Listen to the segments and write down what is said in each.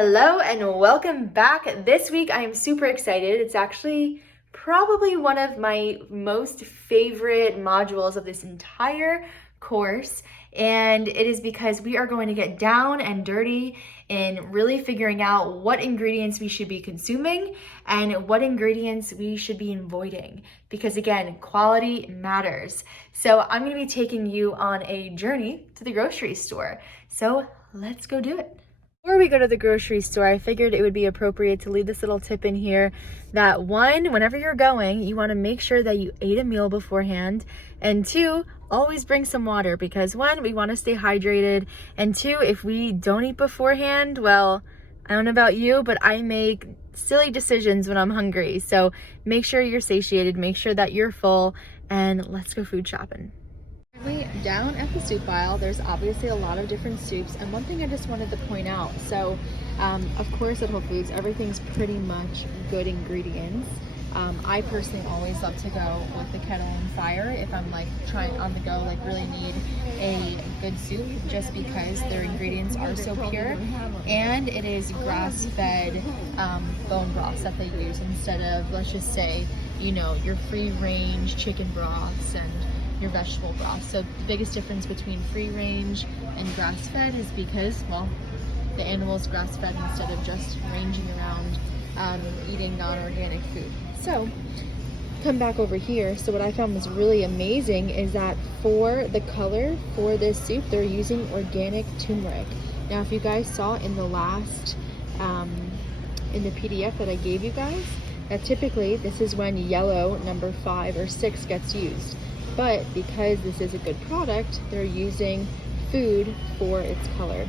Hello and welcome back. This week I am super excited. It's actually probably one of my most favorite modules of this entire course, and it is because we are going to get down and dirty in really figuring out what ingredients we should be consuming and what ingredients we should be avoiding, because again, quality matters. So I'm going to be taking you on a journey to the grocery store. So let's go do it. Before we go to the grocery store, I figured it would be appropriate to leave this little tip in here that one, whenever you're going, you want to make sure that you ate a meal beforehand, and two, always bring some water, because one, we want to stay hydrated, and two, if we don't eat beforehand, well, I don't know about you, but I make silly decisions when I'm hungry. So make sure you're satiated, make sure that you're full, and let's go food shopping. Down at the soup aisle, there's obviously a lot of different soups, and one thing I just wanted to point out, so of course at Whole Foods everything's pretty much good ingredients. I personally always love to go with the Kettle and Fire if I'm like trying on the go, like really need a good soup, just because their ingredients are so pure, and it is grass-fed bone broths that they use instead of, let's just say, you know, your free-range chicken broths and your vegetable broth. So the biggest difference between free range and grass-fed is because, well, the animal is grass-fed instead of just ranging around eating non-organic food. So come back over here. So what I found was really amazing is that for the color for this soup, they're using organic turmeric. Now, if you guys saw in the last in the PDF that I gave you guys, that typically this is when yellow number 5 or 6 gets used. But because this is a good product, they're using food for its color.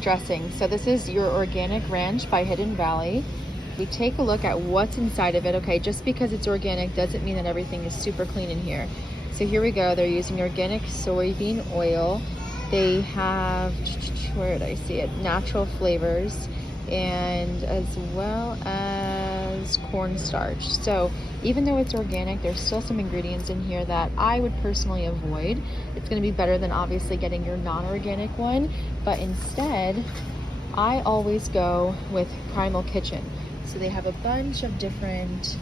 Dressing. So this is your Organic Ranch by Hidden Valley. We take a look at what's inside of it. Okay, just because it's organic doesn't mean that everything is super clean in here. So here we go. They're using organic soybean oil. They have, where did I see it? Natural flavors, and as well as cornstarch. So even though it's organic, there's still some ingredients in here that I would personally avoid. It's going to be better than obviously getting your non-organic one, but instead I always go with Primal Kitchen. So they have a bunch of different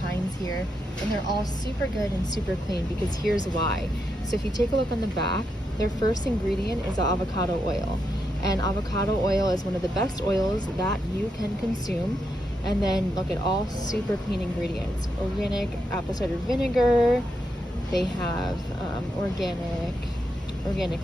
kinds here, and they're all super good and super clean, because here's why. So if you take a look on the back, their first ingredient is avocado oil. And avocado oil is one of the best oils that you can consume. And then look at all super clean ingredients. Organic apple cider vinegar. They have organic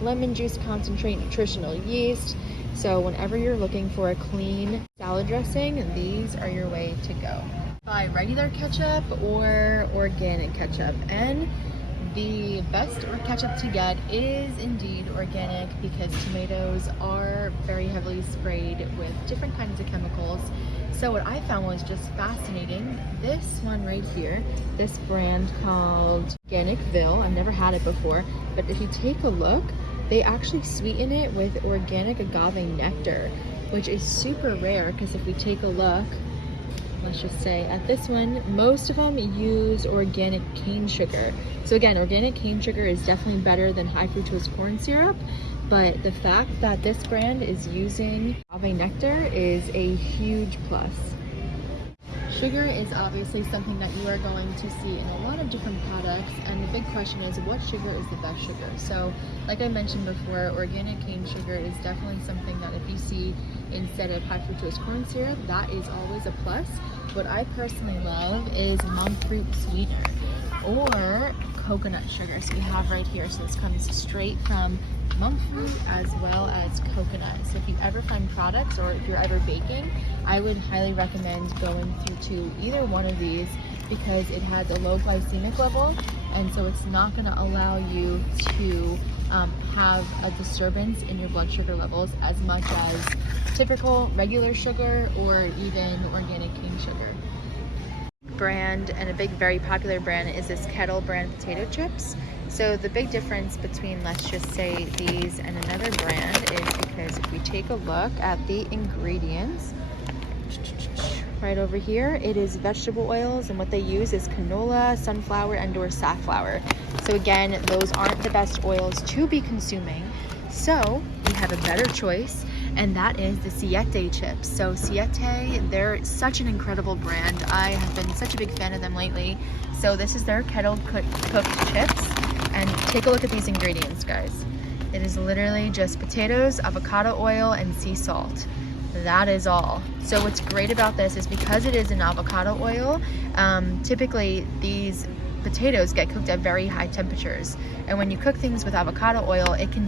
lemon juice concentrate, nutritional yeast. So whenever you're looking for a clean salad dressing, these are your way to go. Buy regular ketchup or organic ketchup. And the best ketchup to get is indeed organic, because tomatoes are very heavily sprayed with different kinds of chemicals. So what I found was just fascinating. This one right here, this brand called Organicville, I've never had it before, but if you take a look, they actually sweeten it with organic agave nectar, which is super rare, because if we take a look, let's just say at this one, most of them use organic cane sugar. So again, organic cane sugar is definitely better than high fructose corn syrup, but the fact that this brand is using agave nectar is a huge plus. Sugar is obviously something that you are going to see in a lot of different products, and the big question is, what sugar is the best sugar? So like I mentioned before, organic cane sugar is definitely something that if you see instead of high fructose corn syrup, that is always a plus. What I personally love is monk fruit sweetener or coconut sugar. So we have right here, so this comes straight from monk fruit as well as coconut. So if you ever find products, or if you're ever baking, I would highly recommend going through to either one of these, because it has a low glycemic level, and so it's not going to allow you to have a disturbance in your blood sugar levels as much as typical regular sugar or even organic cane sugar. Brand, and a big very popular brand, is this Kettle brand potato chips. So the big difference between, let's just say, these and another brand is because if we take a look at the ingredients right over here, it is vegetable oils, and what they use is canola, sunflower, and or safflower. So again, those aren't the best oils to be consuming. So we have a better choice, and that is the Siete chips. So Siete, they're such an incredible brand. I have been such a big fan of them lately. So this is their kettle cooked chips, and take a look at these ingredients, guys. It is literally just potatoes, avocado oil, and sea salt. That is all. So what's great about this is because it is an avocado oil, typically these potatoes get cooked at very high temperatures, and when you cook things with avocado oil, it can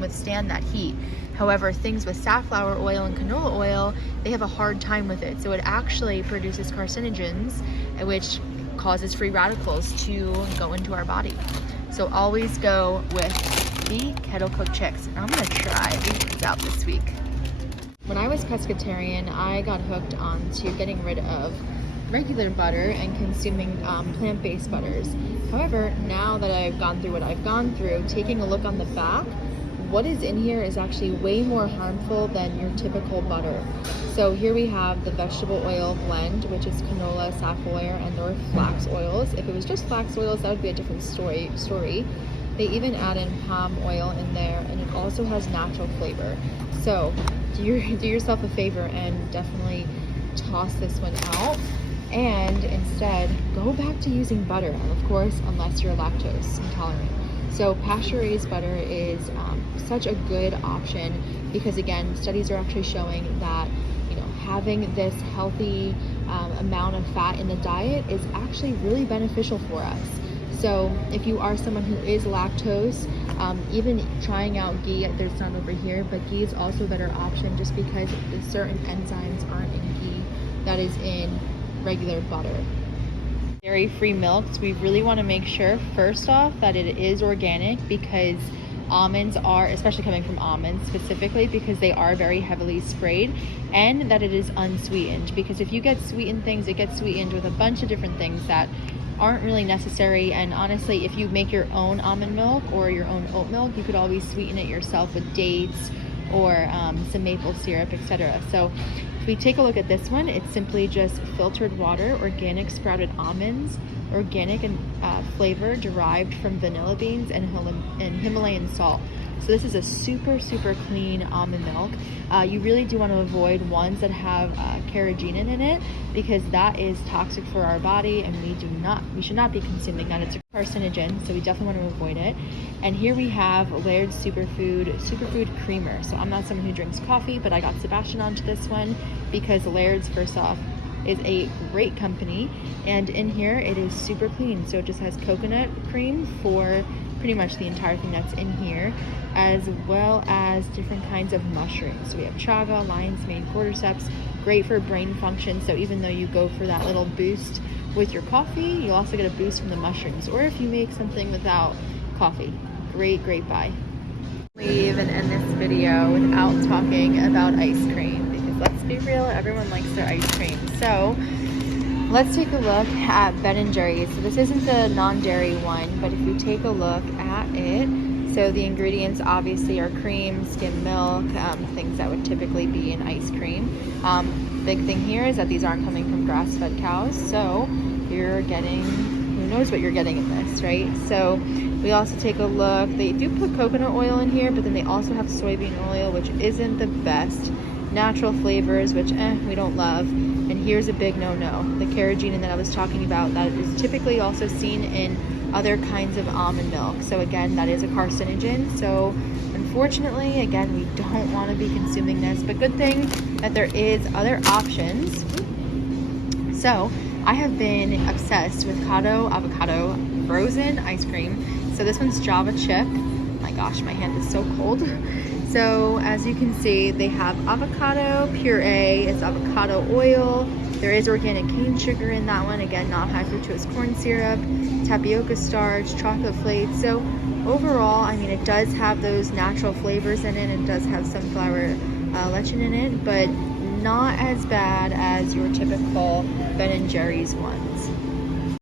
withstand that heat. However, things with safflower oil and canola oil, they have a hard time with it, so it actually produces carcinogens, which causes free radicals to go into our body. So always go with the kettle cooked chips. I'm gonna try these out this week. When I was pescatarian, I got hooked onto getting rid of regular butter and consuming plant-based butters. However, now that I've gone through what I've gone through, taking a look on the back, what is in here is actually way more harmful than your typical butter. So here we have the vegetable oil blend, which is canola, safflower, and/or flax oils. If it was just flax oils, that would be a different story. They even add in palm oil in there, and it also has natural flavor. So do yourself a favor and definitely toss this one out, and instead go back to using butter, of course, unless you're lactose intolerant. So pasture-raised butter is such a good option because, again, studies are actually showing that having this healthy amount of fat in the diet is actually really beneficial for us. So if you are someone who is lactose, even trying out ghee, there's none over here, but ghee is also a better option just because the certain enzymes aren't in ghee that is in regular butter. Dairy-free milks, we really want to make sure first off that it is organic, because almonds are, especially coming from almonds specifically, because they are very heavily sprayed, and that it is unsweetened, because if you get sweetened things, it gets sweetened with a bunch of different things that aren't really necessary. And honestly, if you make your own almond milk or your own oat milk, you could always sweeten it yourself with dates or some maple syrup, etc. So if we take a look at this one, it's simply just filtered water, organic sprouted almonds, organic and flavor derived from vanilla beans and Himalayan salt. So this is a super clean almond milk. You really do want to avoid ones that have carrageenan in it, because that is toxic for our body, and we should not be consuming that. It's a carcinogen, so we definitely want to avoid it. And here we have Laird's Superfood Creamer. So I'm not someone who drinks coffee, but I got Sebastian onto this one because Laird's, first off, is a great company, and in here it is super clean. So it just has coconut cream for pretty much the entire thing that's in here, as well as different kinds of mushrooms. So we have chaga, lion's mane, cordyceps, great for brain function. So even though you go for that little boost with your coffee, you'll also get a boost from the mushrooms. Or if you make something without coffee, great buy. Leave and end this video without talking about ice cream, because let's be real, everyone likes their ice cream. So let's take a look at Ben & Jerry's. So this isn't the non-dairy one, but if you take a look at it, so the ingredients obviously are cream, skim milk, things that would typically be in ice cream. Big thing here is that these aren't coming from grass-fed cows, so you're getting, who knows what you're getting in this, right? So we also take a look, they do put coconut oil in here, but then they also have soybean oil, which isn't the best. Natural flavors, which we don't love. And here's a big no-no, the carrageenan that I was talking about, that is typically also seen in other kinds of almond milk. So again, that is a carcinogen. So unfortunately, again, we don't want to be consuming this, but good thing that there is other options. So I have been obsessed with Cado avocado frozen ice cream. So this one's Java chip. My gosh, my hand is so cold. So as you can see, they have avocado puree, it's avocado oil, there is organic cane sugar in that one, again, not high fructose corn syrup, tapioca starch, chocolate flakes. So overall, I mean, it does have those natural flavors in it, it does have sunflower lecithin in it, but not as bad as your typical Ben & Jerry's ones.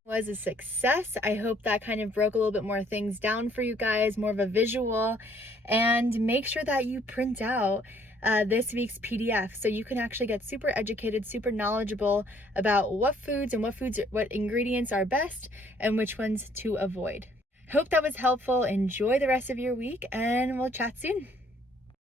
Was a success. I hope that kind of broke a little bit more things down for you guys, more of a visual, and make sure that you print out this week's PDF so you can actually get super educated, super knowledgeable about what ingredients are best and which ones to avoid. Hope that was helpful. Enjoy the rest of your week, and we'll chat soon.